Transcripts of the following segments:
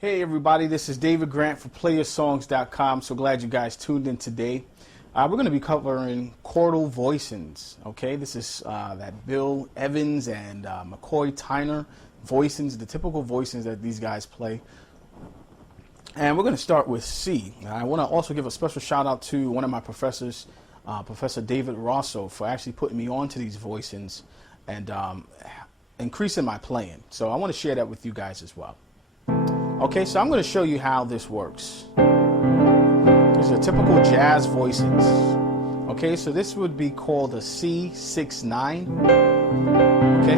Hey everybody, this is David Grant for playersongs.com. So glad you guys tuned in today. We're going to be covering Quartal Voicings. Okay, this is that Bill Evans and McCoy Tyner voicings, the typical voicings that these guys play. And we're going to start with C. I want to also give a special shout out to one of my professors, Professor David Rosso, for actually putting me onto these voicings and increasing my playing. So I want to share that with you guys as well. Okay, so I'm going to show you how this works. These are typical jazz voicings. Okay, so this would be called a C6-9. Okay,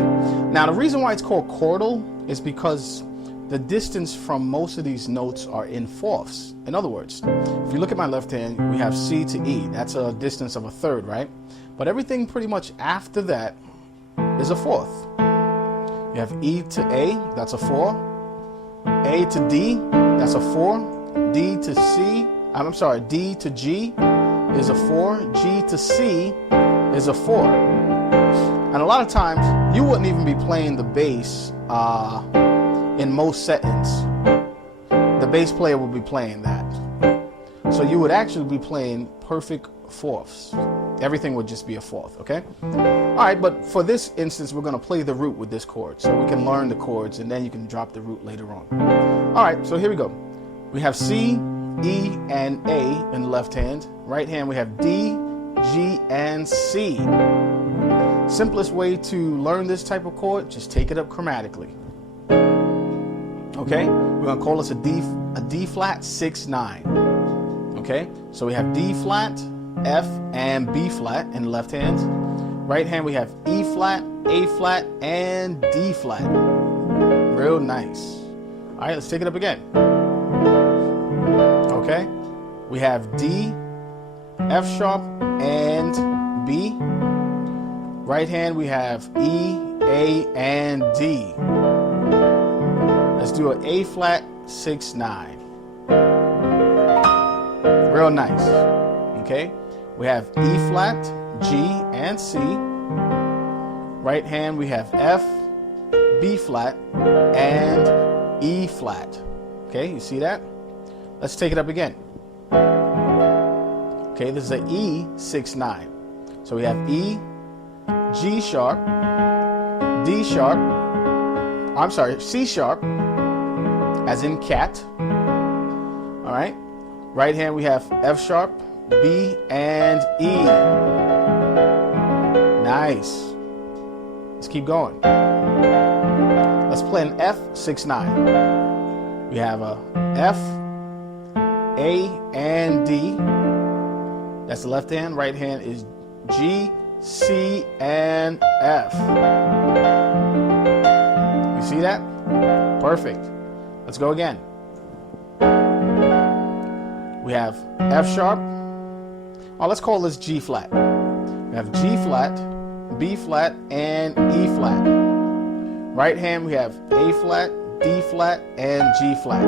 now the reason why it's called quartal is because the distance from most of these notes are in fourths. In other words, if you look at my left hand, we have C to E. That's a distance of a third, right? But everything pretty much after that is a fourth. You have E to A, that's a 4. A to D, that's a 4. D to G is a 4. G to C is a 4. And a lot of times, you wouldn't even be playing the bass in most settings. The bass player would be playing that. So you would actually be playing perfect fourths. Everything would just be a fourth, okay? All right, but for this instance, we're going to play the root with this chord so we can learn the chords, and then you can drop the root later on. All right, so here we go. We have C, E, and A in the left hand. Right hand, we have D, G, and C. Simplest way to learn this type of chord, just take it up chromatically. Okay, we're going to call this a D flat 6-9. Okay, so we have D flat, F, and B flat in the left hand. Right hand we have E flat, A flat, and D flat. Real nice. All right, let's take it up again. Okay, we have D, F sharp, and B. Right hand we have E, A, and D. Let's do an A flat 6-9. Real nice. Okay, we have E flat, G, and C. Right hand we have F, B flat, and E flat. Okay, you see that? Let's take it up again. Okay, this is an E 6-9. So we have E, G sharp, D sharp, C sharp, as in cat. All right. Right hand we have F sharp, B, and E. Nice. Let's keep going. Let's play an F 6-9. We have a F, A, and D. That's the left hand. Right hand is G, C, and F. You see that? Perfect. Let's go again. We have F sharp. Oh, let's call this G flat. We have G flat, B flat, and E flat. Right hand we have A flat, D flat, and G flat.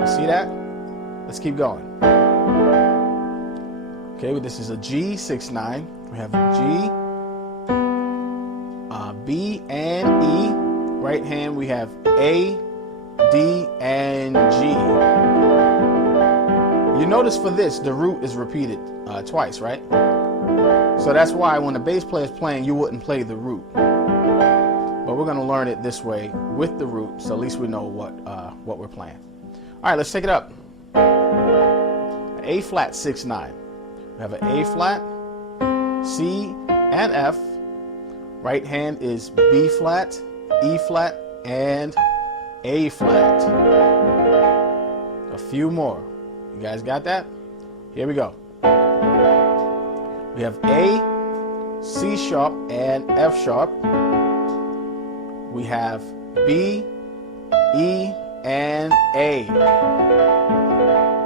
You see that? Let's keep going. Okay, this is a G 6-9. We have G, B, and E. Right hand we have A, D, and G. You notice for this, the root is repeated twice, right? So that's why when the bass player is playing, you wouldn't play the root. But we're going to learn it this way with the root, so at least we know what we're playing. All right, let's take it up. A flat 6-9. We have an A flat, C, and F. Right hand is B flat, E flat, and A flat. A few more. You guys got that? Here we go. We have A, C sharp, and F sharp. We have B, E, and A.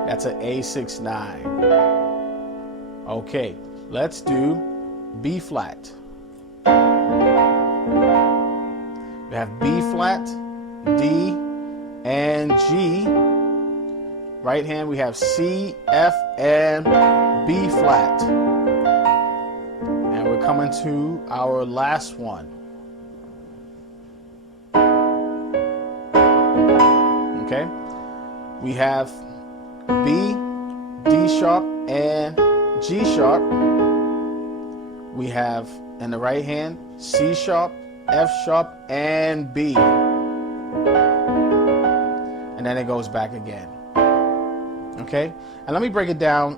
That's an A 6-9. Okay, let's do B flat. We have B flat, D, and G. Right hand we have C, F, and B flat. And we're coming to our last one. Okay? We have B, D sharp, and G sharp. We have in the right hand C sharp, F sharp, and B. And then it goes back again. Okay? And let me break it down.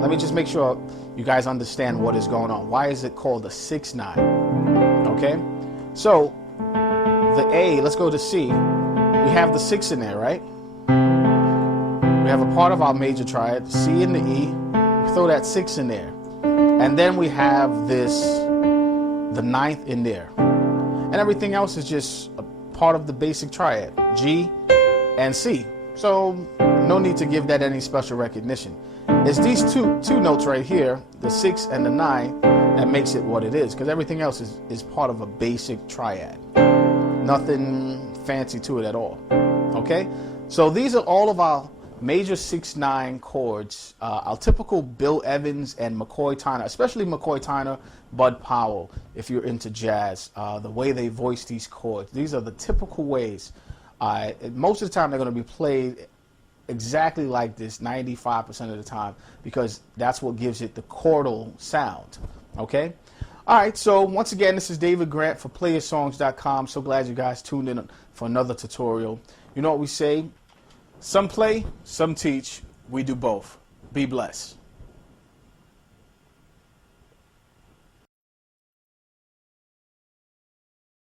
Let me just make sure you guys understand what is going on. Why is it called a 6/9? Okay? So, the A, let's go to C. We have the 6 in there, right? We have a part of our major triad, C and the E. We throw that 6 in there. And then we have this, the 9th in there. And everything else is just a part of the basic triad, G and C. So no need to give that any special recognition. It's these two notes right here, the 6 and the 9, that makes it what it is, because everything else is part of a basic triad. Nothing fancy to it at all. Okay? So these are all of our major 6/9 chords, our typical Bill Evans and McCoy Tyner, especially McCoy Tyner, Bud Powell, if you're into jazz, the way they voice these chords. These are the typical ways. Most of the time they're going to be played exactly like this 95% of the time, because that's what gives it the chordal sound. Okay? All right, so once again, this is David Grant for playersongs.com. So glad you guys tuned in for another tutorial. You know what we say? Some play, some teach. We do both. Be blessed.